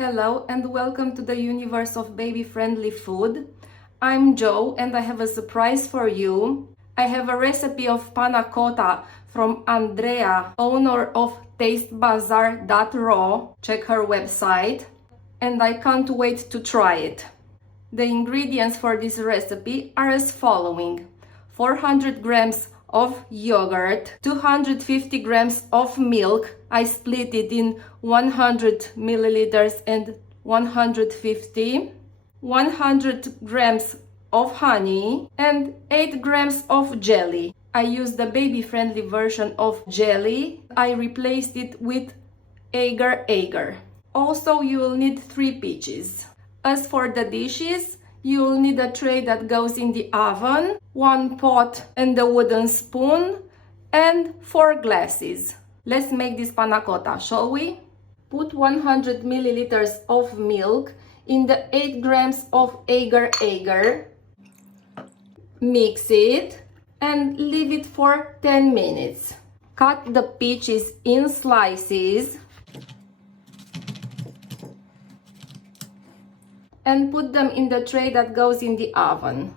Hello and welcome to the universe of baby-friendly food. I'm Joe and I have a surprise for you. I have a recipe of panna cotta from Andreea, owner of tastebazaar.ro. Check her website. And I can't wait to try it. The ingredients for this recipe are as following: 400 grams of yogurt, 250 grams of milk. I split it in 100 milliliters and 150, 100 grams of honey, and 8 grams of jelly. I used the baby-friendly version of jelly. I replaced it with agar. Also, you will need 3 peaches. As for the dishes, you will need a tray that goes in the oven, 1 pot and a wooden spoon, and 4 glasses. Let's make this panna cotta, shall we? Put 100 milliliters of milk in the 8 grams of agar. Mix it and leave it for 10 minutes. Cut the peaches in slices and put them in the tray that goes in the oven.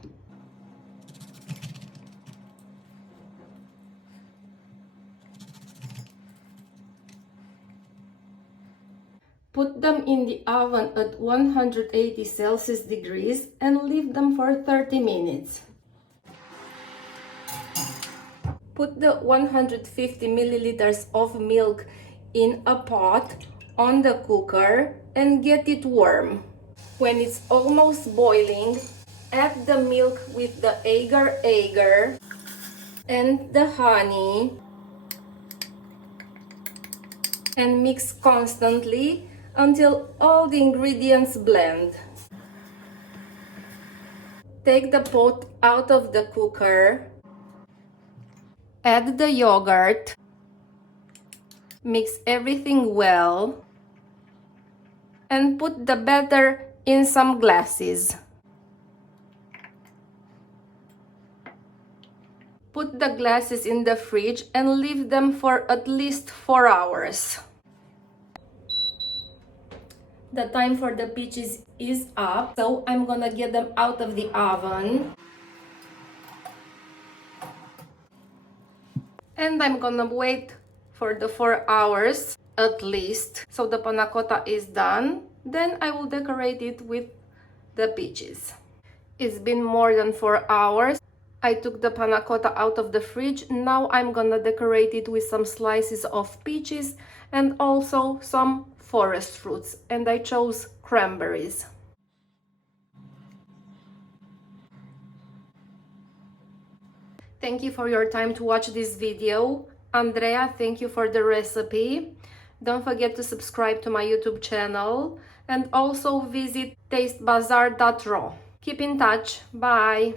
Put them in the oven at 180 Celsius degrees and leave them for 30 minutes. Put the 150 milliliters of milk in a pot on the cooker and get it warm. When it's almost boiling, add the milk with the agar and the honey and mix constantly until all the ingredients blend. Take the pot out of the cooker, add the yogurt, mix everything well, and put the batter in some glasses. Put the glasses in the fridge and leave them for at least 4 hours. The time for the peaches is up, so I'm gonna get them out of the oven. And I'm gonna wait for the 4 hours at least, so the panna cotta is done. Then I will decorate it with the peaches. It's been more than 4 hours. I took the panna cotta out of the fridge. Now I'm gonna decorate it with some slices of peaches and also some forest fruits, and I chose cranberries. Thank you for your time to watch this video. Andrea, thank you for the recipe. Don't forget to subscribe to my YouTube channel and also visit tastebazaar.ro. Keep in touch. Bye.